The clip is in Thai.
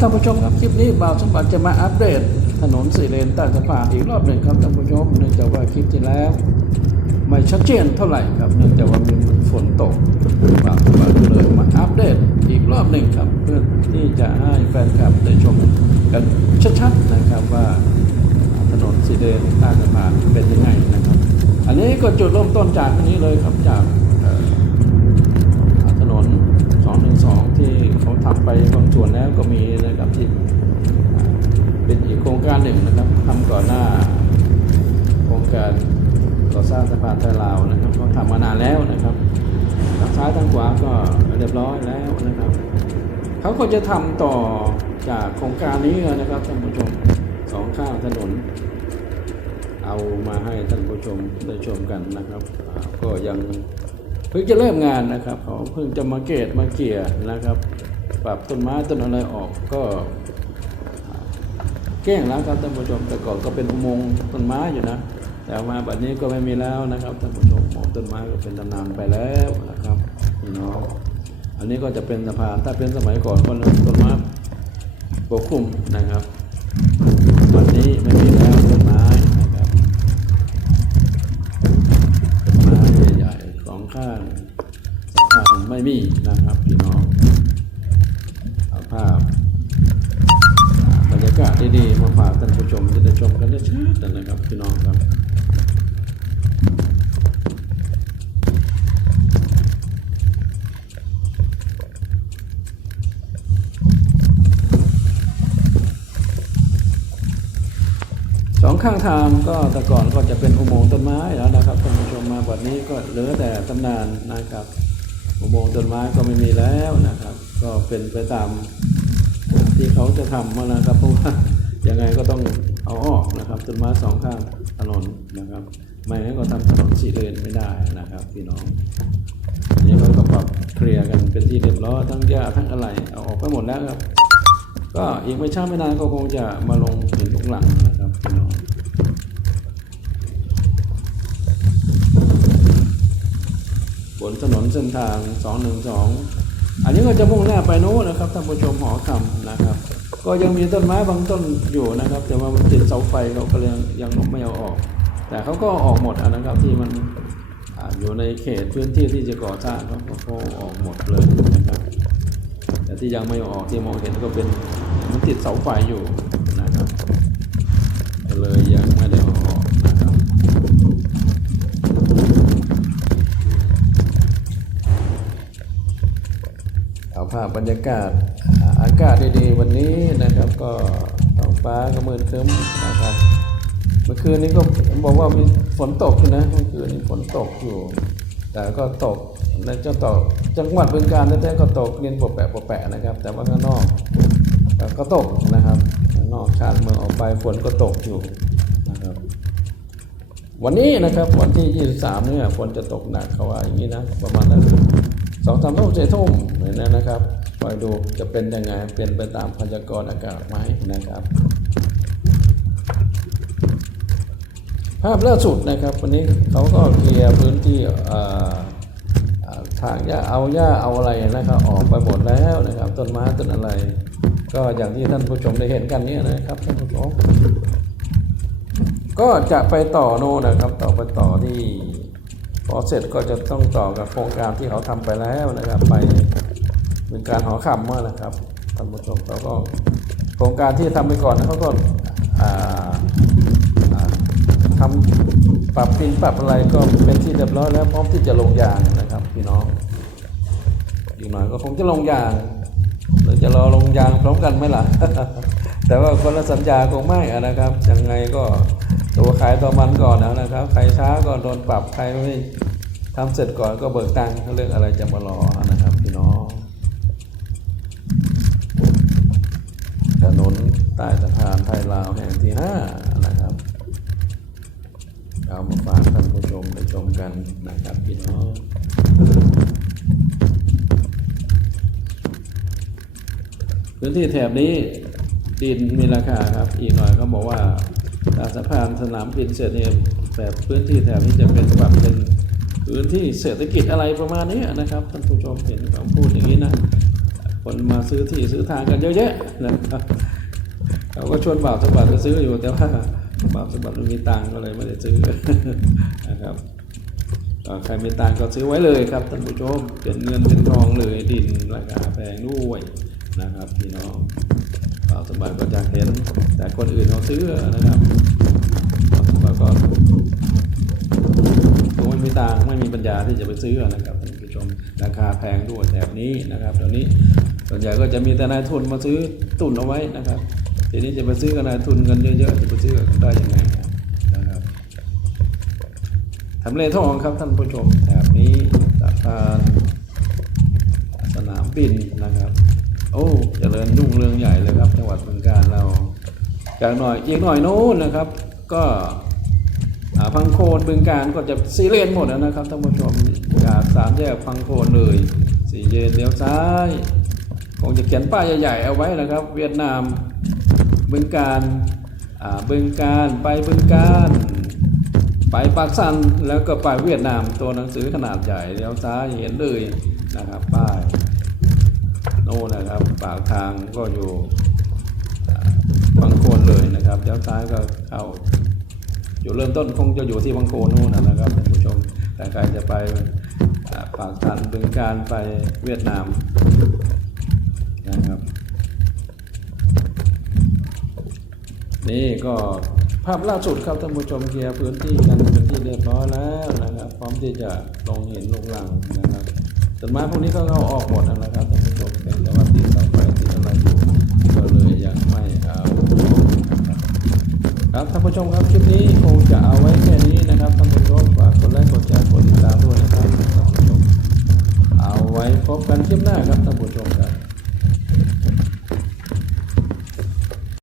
ท่านผู้ชมครับคลิปนี้บ่าวสมบัติจะมาอัปเดต ถนนสี่เลนใต้สะพานอีกรอบหนึ่งครับท่านผู้ชมเนื่องจากว่าคลิปที่แล้ว ไม่ชัดเจนเท่าไหร่ครับเนื่องจากว่ามีฝนตกบ่าวสมบัติเลยมาอัปเดตอีกรอบหนึ่งครับเพื่อที่จะให้แฟนคลับได้ชมกันชัดๆนะครับว่าถนนสี่เลนใต้สะพานเป็นยังไงนะครับ อันนี้ก็จุดเริ่มต้นจากนี้เลยครับจากเอ่อ ถนน 212 ที่เขาทำไปบางส่วนแล้วก็มีนะครับที่เป็นอีกโครงการหนึ่งนะครับทำก่อนหน้าโครงการก่อสร้างสะพานไทยลาวนะครับเขาทำมานานแล้วนะครับทางซ้ายทางขวาก็เรียบร้อยแล้วนะครับเขาก็จะทำต่อจากโครงการนี้นะครับท่านผู้ชมสองข้างถนน เอามาให้ท่านผู้ชมได้ชมกันนะครับ ก็ยังเพิ่งจะเริ่มงานนะครับเขาเพิ่งจะมาเกตมาเกี่ยนะครับ ปรับต้นไม้ต้นอะไรออกก็แกล้งแล้วครับท่านผู้ชมแต่ก่อนก็เป็นอุโมงค์ต้นไม้อยู่นะ แต่มาบัดนี้ก็ไม่มีแล้วนะครับท่านผู้ชมมองต้นไม้ก็เป็นตำนานไปแล้วนะครับพี่น้องอันนี้ก็จะเป็นสะพานถ้าเป็นสมัยก่อนก็ต้นไม้ปกคลุมนะครับ วันนี้ไม่มี ภาพบรรยากาศดีๆมาฝากท่านผู้ชมจะได้ชมกันได้ชัดนะครับพี่น้องครับสองข้างทางก็แต่ก่อนก็จะเป็นอุโมงค์ต้นไม้แล้วนะครับท่านผู้ชมมาบัดนี้ก็เหลือแต่ตำนานนะครับ อุโมงค์ต้นไม้ก็ไม่มีแล้วนะครับ ก็เป็นไปตามที่เขาจะทำมานะครับ เพราะว่ายังไงก็ต้องเอาออกนะครับต้นไม้สองข้างถนนนะครับ ไม่งั้นก็ทำถนนสี่เลนไม่ได้นะครับ พี่น้องอันนี้เราก็ปรับเคลียร์กันเป็นที่เรียบร้อยทั้งหญ้าทั้งอะไรเอาออกไปหมดแล้วครับ ก็อีกไม่ช้าไม่นานก็คงจะมาลงหินลูกหลังนะครับพี่น้องบนถนนเส้นทาง 212 อันนี้ก็จะมุ่งหน้าไปโน้นนะครับท่านผู้ชมหอคำนะครับ ก็ยังมีต้นไม้บางต้นอยู่นะครับ แต่ว่ามันติดเสาไฟเขาก็เลยยังไม่เอาออก แต่เขาก็ออกหมดนะครับที่มันออยู่ในเขตพื้นที่ที่จะก่อสร้างเขาก็ออกหมดเลยนะครับแต่ที่ยังไม่ออกที่มองเห็นก็เป็นมันติดเสาไฟอยู่นะครับเลยยังไม่ได้เอาออกนะครับเอาภาพ บรรยากาศอากาศดีๆ วันนี้นะครับก็ท้องฟ้าก็มืดครึ้มนะครับ เมื่อคืนนี้ก็บอกว่ามีฝนตกอยู่นะเมื่อคืนนี้ฝนตกอยู่ แต่ก็ตกในจังตกจังหวัดบึงกาฬแท้ๆก็ตกเรียนปะแปะปะแปะนะครับ แต่ว่าข้างนอกก็ตกนะครับข้างนอกชานเมืองออกไปฝนก็ตกอยู่นะครับ วันนี้นะครับวันที่ 23 เนี่ยฝนจะตกหนักเขาว่าอย่างนี้นะประมาณนั้นสองสามทุ่มสี่ทุ่มเหมือนนั้นนะครับ คอยดูจะเป็นยังไงเป็นไปตามพยากรณ์อากาศไหมนะครับ ภาพล่าสุดนะครับ วันนี้เขาก็เคลียร์พื้นที่เอ่อเอ่อทางหญ้าเอาหญ้าเอาอะไรนะครับออกไปหมดแล้วนะครับ ต้นไม้ต้นอะไร ก็อย่างที่ท่านผู้ชมได้เห็นกันนี้นะครับท่านผู้ชมก็จะไปต่อโน่นนะครับ ต่อไปต่อที่พอเสร็จก็จะต้องต่อกับโครงการที่เขาทำไปแล้วนะครับ ไป เป็นการหอคำเมื่อนะครับท่านผู้ชมเขาก็โครงการที่ทำไปก่อนนะเขาก็อ่าอ่าทำปรับปินปรับอะไรก็เป็นที่เรียบร้อยแล้วพร้อมที่จะลงยางนะครับพี่น้องอีกหน่อยก็คงจะลงยางหรือจะรอลงยางพร้อมกันไหมล่ะ แต่ว่าคนละสัญญาคงไม่อะนะครับยังไงก็ตัวขายตัวมันก่อนนะครับ ใครช้าก็โดนปรับใครไม่ทำเสร็จก่อนก็เบิกตังค์เรื่องอะไรจะมารอนะครับ พี่น้อง ถนน ใต้สะพานไทยลาวแห่งที่ห้านะครับเอามาฝากท่านผู้ชมได้ชมกันนะครับพี่น้องพื้นที่แถบนี้ดินมีราคาครับ อีกหน่อยเขาบอกว่าถ้สะพานสนามบินเสร็จเนี่ยแต่พื้นที่แถบนี้จะเป็นแบบเป็นพื้นที่เศรษฐกิจอะไรประมาณนี้นะครับท่านผู้ชมเห็นเขาพูดอย่างนี้นะ คนมาซื้อที่ซื้อทางกันเยอะแยะนะครับ เขาก็ชวนบ่าวสมบัติจะซื้ออยู่แต่ว่าบ่าวสมบัติไม่มีตังก็เลยไม่ได้ซื้อนะครับใครมีตังก็ซื้อไว้เลยครับท่านผู้ชมเป็นเงินเป็นทองเลยดินราคาแพงด้วยนะครับพี่น้องบ่าวสมบัติก็อยากเห็นแต่คนอื่นเขาซื้อนะครับบ่าวสมบัติก็คงไม่มีตังไม่มีปัญญาที่จะไปซื้อนะครับท่านผู้ชมราคาแพงด้วยแถบนี้นะครับเดี๋ยวนี้ส่วนใหญ่ก็จะมีแต่นายทุนมาซื้อตุนเอาไว้นะครับ ทีนี้จะไปซื้อกับนายทุนเงินเยอะๆจะไปซื้อได้ยังไงนะครับทำเลทองครับท่านผู้ชมแถบนี้สะพานสนามบินนะครับ โอ้เจริญรุ่งเรืองใหญ่เลยครับ จังหวัดบึงกาฬเราจากหน่อยอีกหน่อยโน้นนะครับ ก็พังโคนบึงการก็จะสีเลนหมดแล้วนะครับท่านผู้ชมจากสามแยกพังโคนเลยสี่เลนเลี้ยวซ้าย คงจะเขียนป้ายใหญ่ๆเอาไว้นะครับ เวียดนาม บึงการอ่าบึงการไปบึงการไปปากซันแล้วก็ไปเวียดนามตัวหนังสือขนาดใหญ่เลี้ยวซ้ายเห็นเลยนะครับป้ายโน่นนะครับปากทางก็อยู่อ่าพังโคนเลยนะครับเลี้ยวซ้ายก็เข้าอยู่เริ่มต้นคงจะอยู่ที่บางโคนนู่นนะครับท่านผู้ชมแต่ใครจะไปปากทันบึงการไปเวียดนามนะครับ นี่ก็ภาพล่าสุดครับท่านผู้ชมเคลียร์พื้นที่กันเป็นที่เรียบร้อยแล้วนะครับพร้อมที่จะลงเหินลงหลังนะครับต้นไม้พวกนี้ก็เข้าออกหมดนะครับท่านผู้ชมแต่ว่าติดเสาไฟติดอะไรอยู่ก็เลยยังไม่เอานะครับท่านผู้ชมครับคลิปนี้คงจะเอาไว้แค่นี้นะครับท่านผู้ชมฝากกดไลค์กดแชร์กดติดตามด้วยนะครับท่านผู้ชมเอาไว้พบกันคลิปหน้าครับท่านผู้ชมครับ